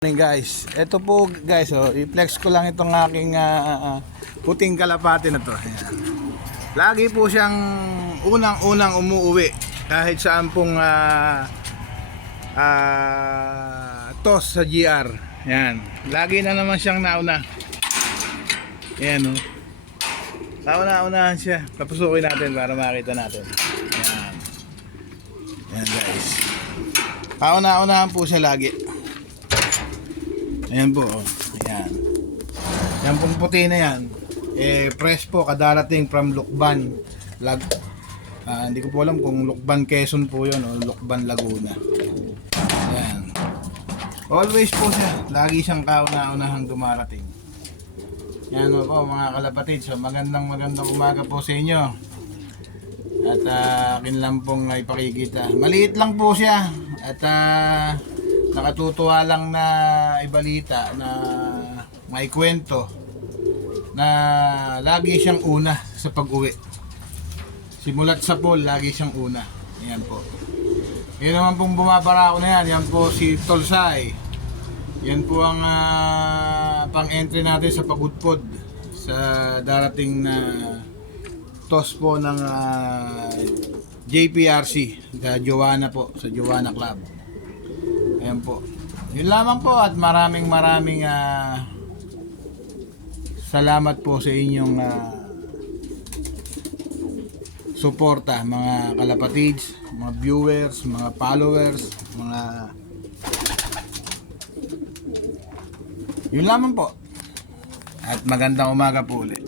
Morning guys, ito po guys, i-flex ko lang itong aking puting kalapati na to. Ayan. Lagi po siyang unang-unang umuwi kahit saan pong toss sa GR. Ayan. Lagi na naman siyang nauna. Ayan o. Nauna-unahan siya. Papusukin natin para makita natin. Ayan. Ayan guys. Nauna-unahan po siya lagi. Ayan po, ayan. Yan pong puti na yan. Fresh po, kadarating from Lucban. Hindi ko po alam kung Lucban Quezon po yun o Lucban Laguna. Ayan. Always po siya. Lagi siyang kauna-unahang dumarating. Yan po mga kalapatid. So magandang umaga po sa inyo. At akin lang pong ipakikita. Maliit lang po siya. At nakatutuwa lang na ibalita na may kwento na lagi siyang una sa pag-uwi. Simulat sa pool, lagi siyang una. Ayan po. Yan naman pong bumabara ako na yan. Yan po si Tolsay. Yan po ang pang-entry natin sa pagudpod sa darating na toss po ng JPRC sa Joanna po, sa Joanna Club. Ayan po. Yun lamang po at maraming salamat po sa inyong suporta mga kalapatids, mga viewers, mga followers, mga yun lamang po. At magandang umaga po ulit.